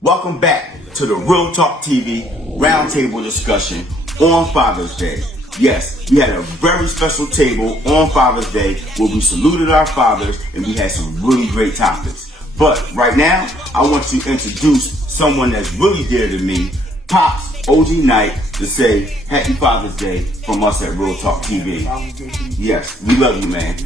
Welcome back to the Real Talk TV roundtable discussion on Father's Day. Yes, we had a very special table on Father's Day where we saluted our fathers and we had some really great topics. But right now, I want to introduce someone that's really dear to me, Pops OG Knight, to say Happy Father's Day from us at Real Talk TV. Yes, we love you, man.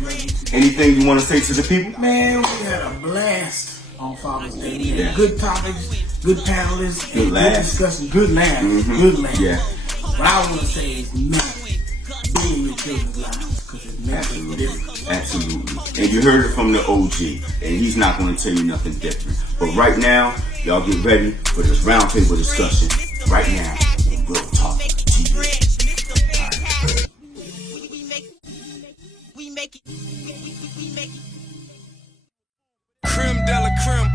Anything you want to say to the people? Man, we had a blast on Father's Day. We had good topics, good panelists, good discussion, good laughs, good laughs. Yeah. What I want to say is, man, be in your children's lives because it makes a difference. Absolutely. And you heard it from the OG, and he's not going to tell you nothing different. But right now, y'all get ready for this roundtable discussion. Right now, in Real Talk TV. We make it. Creme de la creme.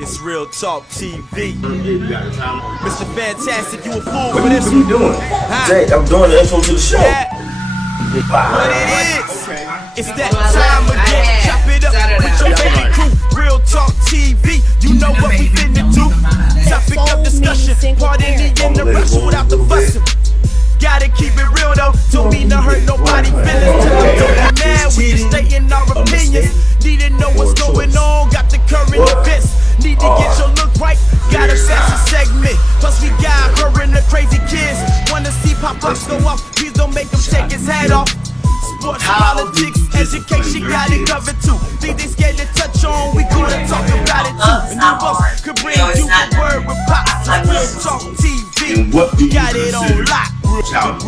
It's Real Talk TV. Mr. Fantastic, you a fool for this. What are you doing? Jay, I'm doing the intro to the show. What it is? It's that time again. Chop it up with your favorite crew. Real Talk TV. You know what we finna do. Topic of discussion. Part in the interruption without the fussing. Gotta keep it real though. Don't mean to hurt nobody feelings. Don't be mad. We just stating our opinions. Need to know what's going on. Got the current events. Need to get your look right. Got a fashion segment. Plus we got her and the crazy kids. Wanna see pop-ups go off. Please don't make him take his head off. Sports, politics, education, got it covered too. Think they scared to touch on, we gonna talk about it too. And you both could bring you a word with Pops. Real Talk TV, And what do you got it on consider lock.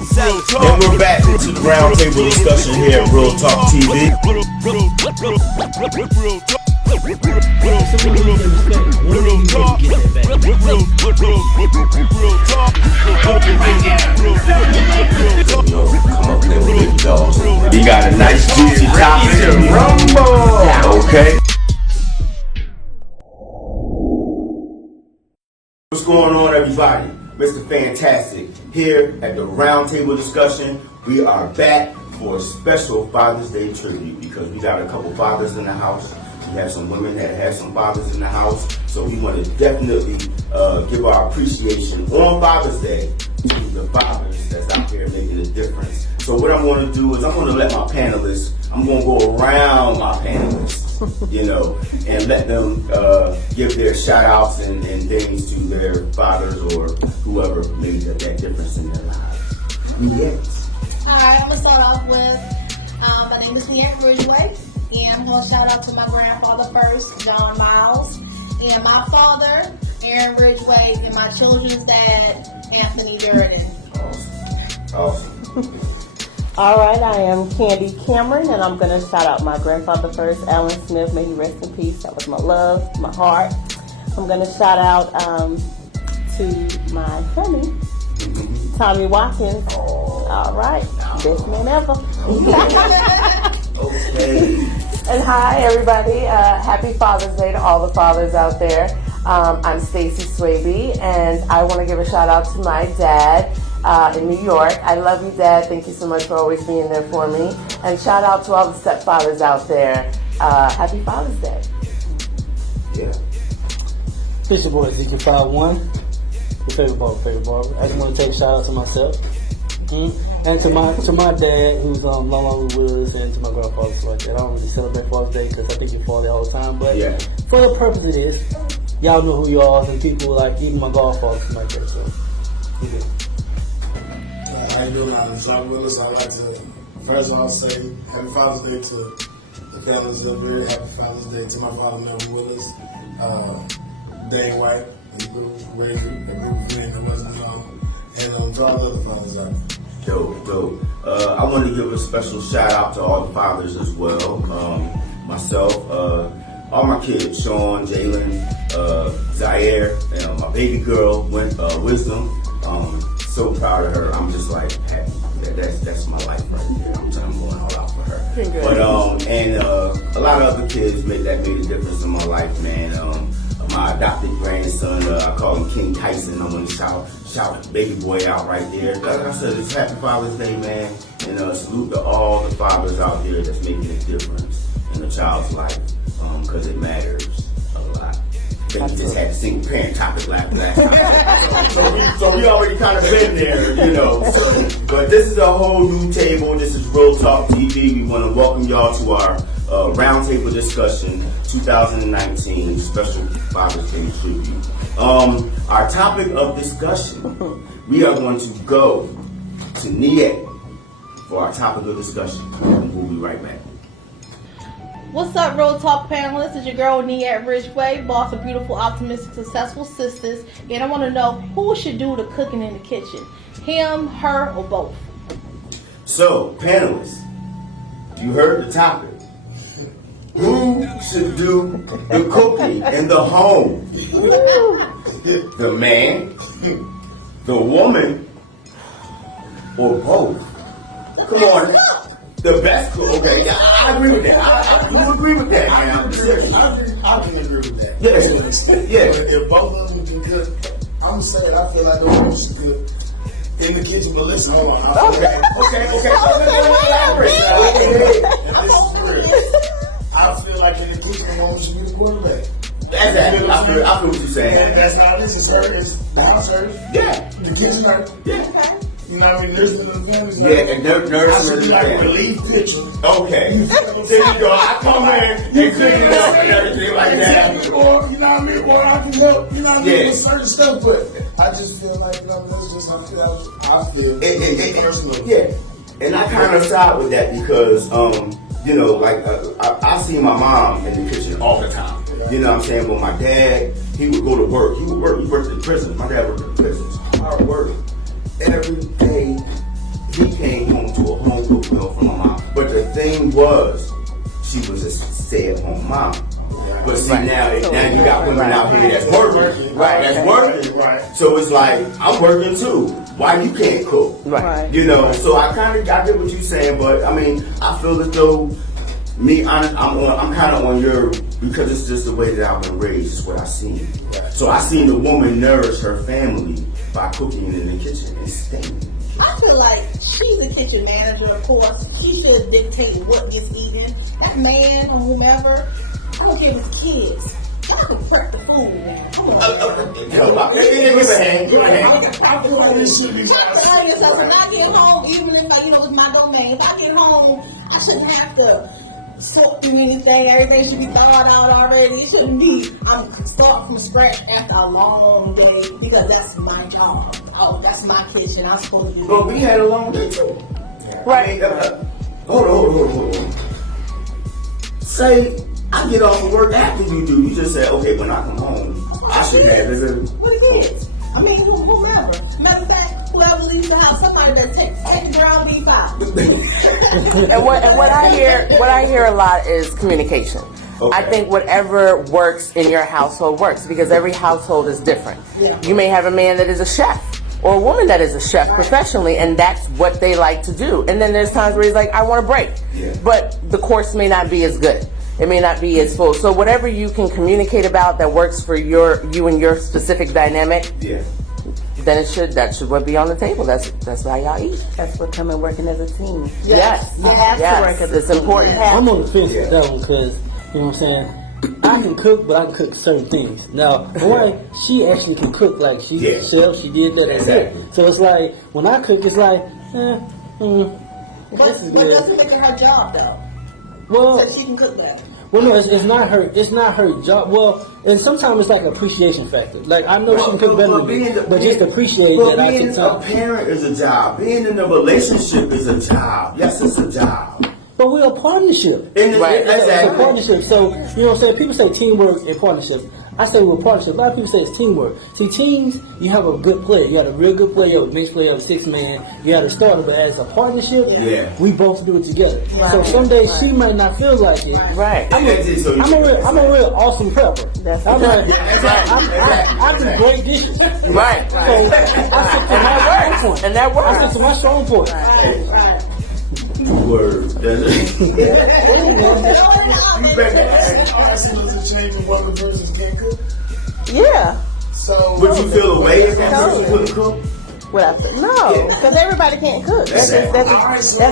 And we're back to the roundtable discussion here at Real Talk TV. He got a nice juicy topping. Okay. What's going on, everybody? Mr. Fantastic here at the roundtable discussion. We are back for a special Father's Day tribute because we got a couple fathers in the house. We have some women that have some fathers in the house. So we want to definitely give our appreciation on Father's Day to the fathers that's out there making a difference. So what I'm going to do is I'm going to let my panelists, I'm going to go around my panelists, you know, and let them give their shout outs and things to their fathers or whoever made that difference in their lives. Yes. Alright, I'm going to start off with, my name is Leanne Ridgeway, and I'm going to shout out to my grandfather first, John Miles, and my father, Aaron Ridgeway, and my children's dad, Anthony Durden. Awesome. All right, I am Candy Cameron, and I'm going to shout out my grandfather first, Alan Smith. May he rest in peace. That was my love, my heart. I'm going to shout out to my honey, Tommy Watkins. All right, best man ever. Okay. And hi, everybody. Happy Father's Day to all the fathers out there. I'm Stacy Swaby, and I want to give a shout out to my dad in New York. I love you, Dad. Thank you so much for always being there for me. And shout out to all the stepfathers out there. Happy Father's Day. Yeah. It's your boy Ezekiel 5'1", your favorite barber. I just want to take a shout out to myself. And to my dad, who's no longer with us, and to my grandfather, so like that. I don't really celebrate Father's Day because I think you Father all the time, but for the purpose of this, y'all know who you are, and people like even my godfathers like that. So, we good. How you doing? I'm John Willis. I'd like to first of all say Happy Father's Day to the families of here. Happy Father's Day to my father, Melvin Willis, Dane White, and Bruce Razor, and Bruce Green, and wasn't young, and to all the other fathers out there. Dope. I want to give a special shout out to all the fathers as well. Myself, all my kids, Sean, Jalen, Zaire, and my baby girl, Wisdom. So proud of her. I'm just like happy. That's my life right there. I'm going all out for her. But a lot of other kids made a difference in my life, man. My adopted grandson, I call him King Tyson. I want to shout baby boy out right there. Like I said, it's Happy Father's Day, man. And salute to all the fathers out there that's making a difference in a child's life. Because because it matters a lot. I think we just had the single parent topic last time. So we already kind of been there, you know. But this is a whole new table. This is Real Talk TV. We want to welcome y'all to our roundtable discussion 2019 special Father's Day tribute. Our topic of discussion, we are going to go to Nia for our topic of discussion. And we'll be right back. What's up, Real Talk panelists? It's your girl, Niette Ridgeway, boss of beautiful, optimistic, successful sisters. And I want to know who should do the cooking in the kitchen? Him, her, or both? So, panelists, you heard the topic. Who should do the cooking in the home? The man, the woman, or both? Come on. The best cook. Okay, yeah, I agree with that. I do agree with that. I can agree with that. Yes. Yeah. If both of them can cook, I'm saying I feel like the woman should cook in the kitchen. But listen, hold on. Okay. I feel like in the kitchen, the woman should be the quarterback. Exactly. I feel what you're saying. And that's not this. It's her. It's the house hers. Yeah. The kitchen hers. Yeah. You know what I mean? Nursing the family. Yeah, and I nursing should the be like a family. relief pitcher. Okay. There you go. I come in, you clean it up and everything like that. Or, you know what I mean? Or I can help, you know what I mean? Yeah. With certain stuff, but I just feel like, you know, that's just how I feel. Personally. Yeah. And I kind of side with that because, you know, like, I see my mom in the kitchen all the time. You know what I'm saying? But my dad, he would go to work. He worked in prison. My dad worked in prison. Hard work. Every day, he came home to a home cooked meal from my mom. But the thing was, she was a stay-at-home mom. But see, now you got women out here that's working. Right. That's working. Right. So it's like, I'm working too. Why you can't cook? Right. You know, so I get what you're saying, but I mean, I feel as though I'm kind of on your, because it's just the way that I've been raised, it's what I seen. So I seen the woman nourish her family by cooking in the kitchen and staying. I feel like she's the kitchen manager, of course. She should dictate what gets eaten. That man or whomever, I don't care if it's kids. I can prep the food, man. Come on. Give a hand. I feel like this should be So when I get home, even if it's my domain, if I get home, I shouldn't have to sort through anything. Everything should be thawed out already. It shouldn't be, I'm start from scratch after a long day because that's my job. Oh, that's my kitchen. I'm supposed to do But we had a long day too. Right. Hold on. Say, I get off of work after you do. You just say, okay, when I come home, I should have this. What the kids? I mean, whoever. Matter of fact, whoever leaves the house, somebody that take the ground beef out. And what I hear a lot is communication. Okay. I think whatever works in your household works because every household is different. Yeah. You may have a man that is a chef or a woman that is a chef professionally, and that's what they like to do. And then there's times where he's like, I want a break. Yeah. But the course may not be as good. It may not be as full. So whatever you can communicate about that works for you and your specific dynamic, Yeah. then that should what be on the table. That's how y'all eat. That's what coming working as a team. Yes. You have to work as a It's team. important. You have I'm to. on the fence with that one because, you know what I'm saying? I can cook, but I can cook certain things. Now, my wife, she actually can cook. Like, she's a chef, she did that. That's it. So it's like, when I cook, it's like, But this is that good. doesn't make it her job, though. Well, So she can cook better. well, no, it's not her. It's not her job. Well, and sometimes it's like appreciation factor. Like I know she can cook better than me, but just appreciate that I being can a talk. parent is a job. Being in a relationship is a job. Yes, it's a job. But we're a partnership. Right. It's a Exactly. partnership. So, you know what I'm saying? People say teamwork and partnership. I say we're a partnership. A lot of people say it's teamwork. See, teams, you have a good player. You got a real good player. You have a bench player, you have a six-man. You have a starter. But as a partnership, we both do it together. So some days she might not feel like it. Right. I'm a real awesome prepper. I do great dishes. Right. So I stick to my strong point. And that works. I stick to my strong point. Right. Word. I see there's a change when one of the persons can't cook. Yeah. So Would you feel a way if that person couldn't cook? What I said? No, because everybody can't cook. That's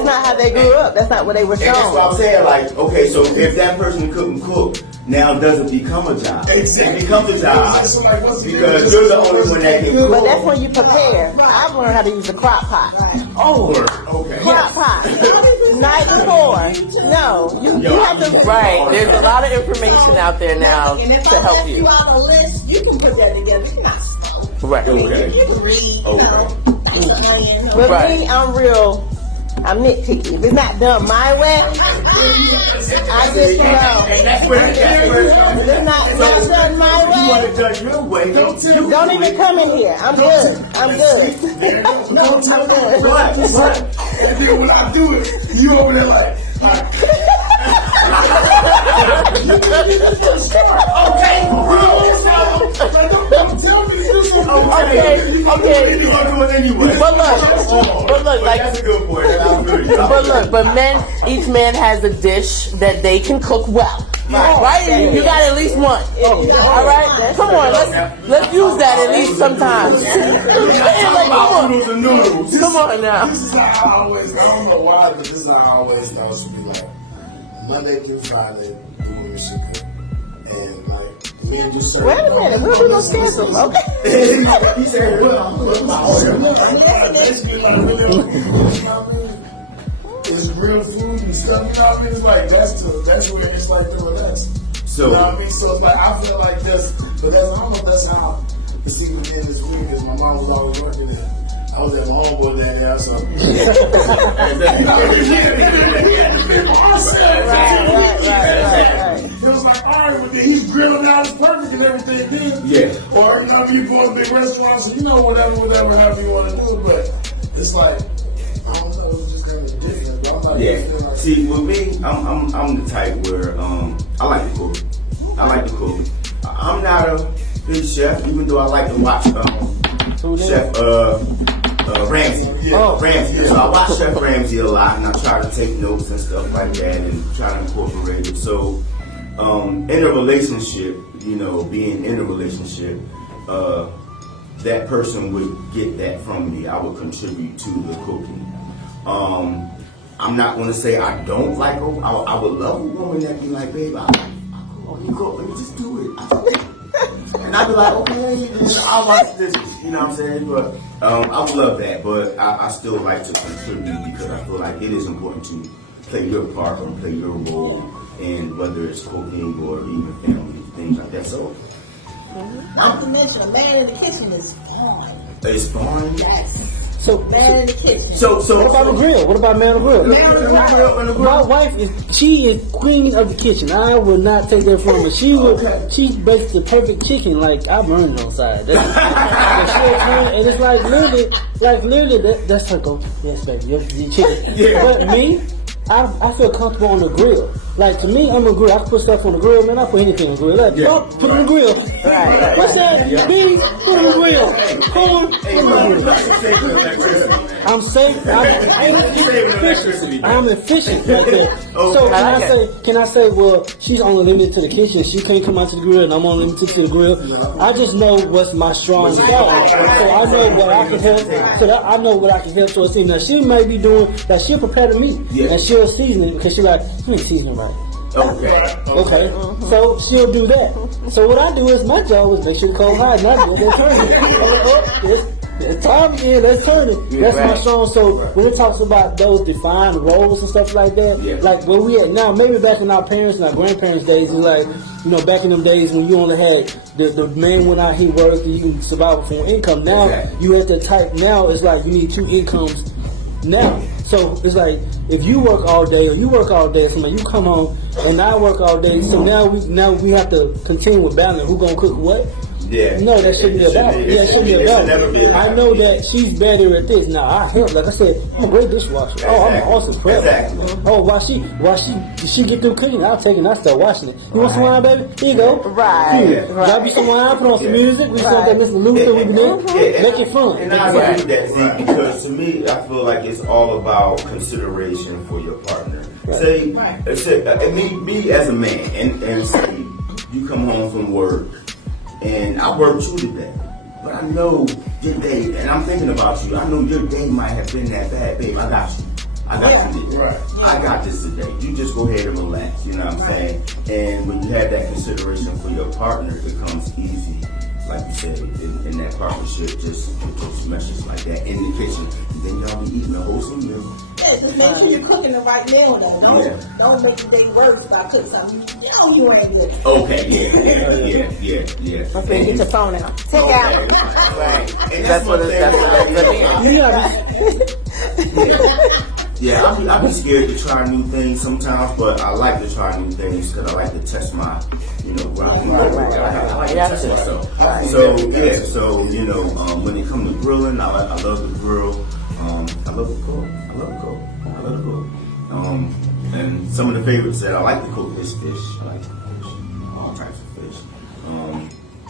not how they grew up. That's not what they were shown. And that's what I'm saying. Like, okay, so if that person couldn't cook, now doesn't become a job. Exactly. It becomes a job because you're the only one that can cook. But that's when you prepare. I've learned how to use a crock pot. Oh, okay. Crock pot. Night before. No, you have to. Right. There's a lot of information out there now And if to I help left you you. out a list, you can put that together. You're not stuck. Right. Okay. You can read, you know, put some money in. But Right. me, I'm nitpicky. If it's not done my way, I just know. And that's where If it's not done my you want way, it done your way. don't even come in here. I'm good. I'm good. I'm good. What? And then when I do it, you over there like, Okay, for real. don't tell me this is Okay. You're gonna do it anyway. But look, like, That's a good point. I feel you. but look, but each man has a dish that they can cook well. Right? You got at least one. All right? Come on, let's use that at least sometimes. Like, come noodles and noodles. on. Come on now. This is how I always, I don't know why, but this is how I always thought it should be like Monday through Friday, doing this shit good. And like, me and you certain. Wait a minute. We'll do no schedule. Okay. He said, it's real food and stuff, you know what I mean? It's like, that's where it's like doing this. So, You know what I mean? So it's like, I feel like this, but that's, I don't know if that's how the secret in this week is. My mom was always working there. I was at my homeboy that day, so. Right. It was like, all right, well, then he's grilling out, it's perfect and everything then. Yeah. Or, you know, you go to big restaurants and, you know, whatever, however you want to do, but it's like, I don't know, it was just kind of different. But I'm not yeah. like, See, with me, I'm the type where I like to cook. I like to cook. I'm not a big chef, even though I like to watch Chef Ramsay. Yeah. Ramsay. So I watch Chef Ramsay a lot, and I try to take notes and stuff like that, and try to incorporate it. So, in a relationship, you know, being in a relationship, that person would get that from me. I would contribute to the cooking. I'm not going to say I don't like her. I would love a woman that be like, babe, I cook. You cook. Let me just do it. And I'd be like, okay, I'll watch this. You know what I'm saying? But I would love that. But I still like to contribute because I feel like it is important to play your part and play your role in whether it's cooking or even family, things like that. So, Not to mention, a man in the kitchen is fun. it's fun. Yes. So, Man in the kitchen. So what about the grill? What about man on the grill? Man on the grill. My wife she is queen of the kitchen. I would not take that from her. She bakes the perfect chicken like I burned on side. And it's like literally, that's her go. Yes, baby, yes, chicken. Yeah. But me, I feel comfortable on the grill. Like to me, I'm a grill. I can put stuff on the grill, man. I put anything on the grill. Like, put it on the grill. Right. What's that? Beef? Put it on the grill. Corn? Put it on the grill. I'm safe. I'm efficient right there. So can I say, well, she's only limited to the kitchen. She can't come out to the grill, and I'm only limited to the grill. I just know what's my strong spot. So I know what I can help. So I know what I can help. So see, now she may be doing that. She'll prepare the meat and she'll season it because she's like, you ain't seasoning right. Okay. So she'll do that. So what I do is my job is make sure the cold hot, and I do it. Turn it. It's time again. Let's turn it. That's my strong. So when it talks about those defined roles and stuff like that, like where we at now, maybe back in our parents and our grandparents' days, it's like, you know, back in them days when you only had the man went out, he worked, and you can survive from income. Now you at the type. Now it's like you need two incomes. Now, so it's like if you work all day or you work all day, somebody you come home and I work all day. So now we have to continue with balance. Who gonna cook what? Yeah. No, that shouldn't be about it. Yeah, it shouldn't be about it. I know that she's better at this. Now I help. Like I said, I'm a great dishwasher. Oh, I'm an awesome prep. Oh, while she get through cooking, I'll take it and I start washing it. You want some wine, baby? Here you go. Right. Grab you some wine, put on some music. We start that Mr. Luther we do. Make it fun. And I agree with that, see, because to me, I feel like it's all about consideration for your partner. Say, me as a man, and say you come home from work. And I work you to that, but I know your day, and I'm thinking about you. I know your day might have been that bad, babe. I got you. I got you. Right. I got this today. You just go ahead and relax. You know what I'm saying? And when you have that consideration for your partner, it comes easy. Like you said, in that partnership, just with those meshes like that in the kitchen, and then y'all be eating a wholesome meal. Yeah, just make sure you're cooking the right meal though. Don't make the day worse by cooking something you ain't good. Okay, yeah. Okay, get your phone out. Take out. Right. And That's what Yeah, I be scared to try new things sometimes, but I like to try new things because I like to test my, ground. I like to test myself. So when it comes to grilling, I love to grill. I love to cook. And some of the favorites that I like to cook is fish. I like to cook fish, all types of fish.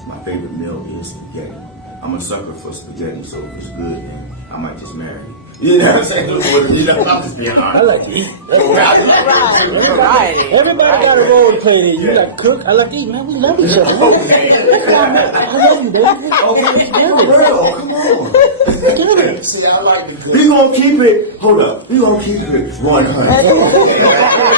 My favorite meal is spaghetti. I'm a sucker for spaghetti, so if it's good, then I might just marry it. You know what I'm saying? I'm just being honest. I like to eat. Everybody got a role to play there. You like to cook, I like to eat. Man, we love each other. I love you, baby. Come on. See, I like the good. We gonna keep it. Hold up. We gonna keep it 100.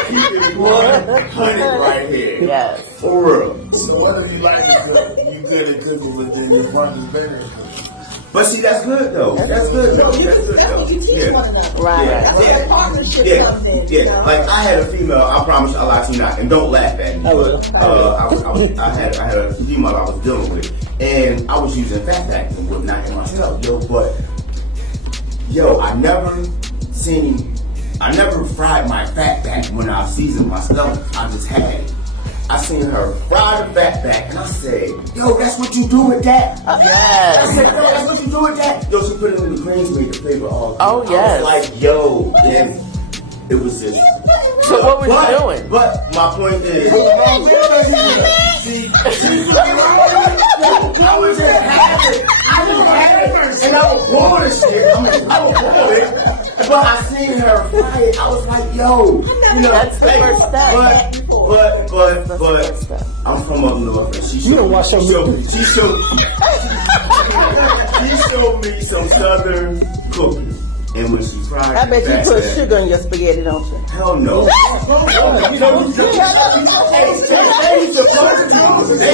Keep it 100 right here. Yes. For real. So what if you like the good? You good at cooking, but then your partner's better at cooking. But see, that's good though. That's good though. That's what you teach one another. Right. That's where that partnership comes in. Yeah. Like I had a female. I promise you, I'll lie to you not, and don't laugh at me. I will. I had a female I was dealing with, and I was using fat packs and whatnot in myself, but I never fried my fat back when I seasoned my stomach. I just had it. I seen her fry the fat back, and I said, "Yo, that's what you do with that." Yes. I said, "Yo, that's what you do with that." Yo, she put it in the greens, made the flavor all good. Oh, yes. I was like, "Yo," and it was just. So what was you doing? But my point is, I was just having it, and I was bored of shit. I was bored. But I seen her fry it. I was like, yo, That's the first step. But I'm from up north, and she showed me some southern cooking. And when she fried, I bet you put sugar in your spaghetti, don't you? Hell no. They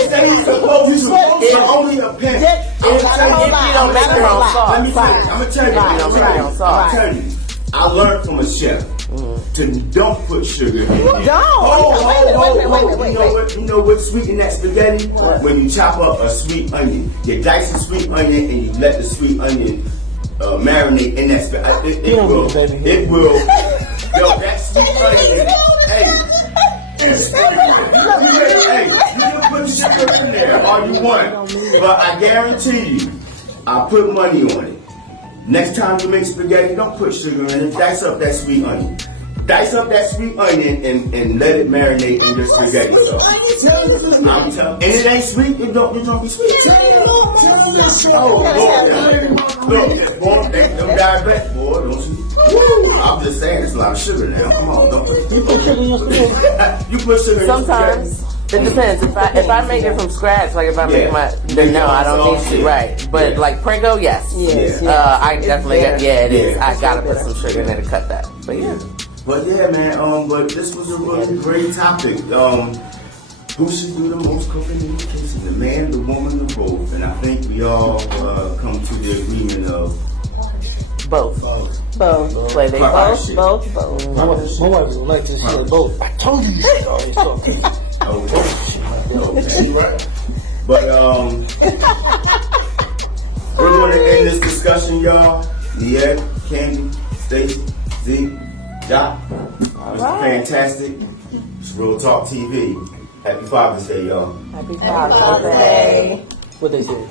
say you're supposed to. Only a penny. If you don't make your own sauce. Let me tell you. I'm gonna tell you. I learned from a chef to don't put sugar in it. Wait. You know what sweeten that spaghetti? When you chop up a sweet onion. You dice a sweet onion and you let the sweet onion marinate in that spaghetti. It will. Yo, that sweet onion. You can put sugar in there all you want. But I guarantee you, I put money on it. Next time you make spaghetti, don't put sugar in it. Dice up that sweet onion. Dice up that sweet onion and let it marinate in your spaghetti sauce. I'm telling, and it ain't sweet. It don't be sweet. Look, boy, them diabetic, boy, don't you? I'm just saying, it's a lot of sugar now. Come on, don't You put sugar in your spaghetti? You put sugar in your spaghetti. Sometimes. It depends. If I make it from scratch, like if I make then no, I don't need to. Right, but like Prego, yes. I definitely it is. I gotta put some sugar in there to cut that. But yeah. But yeah, man. But this was a really great topic. Who should do the most cooking in the kitchen? The man, the woman, or both? And I think we all come to the agreement of both. Play they Both. My wife would like to see both. I told you you should always talk. Okay. But we're going to end this discussion, y'all. Leah, Candy, Stacy, Z, Doc, Mr. Fantastic. It's Real Talk TV. Happy Father's Day, y'all. Happy Father's Day. What they say?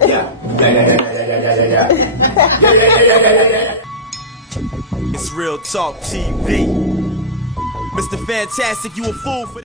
Yeah. It's Real Talk TV. Mr. Fantastic, you a fool for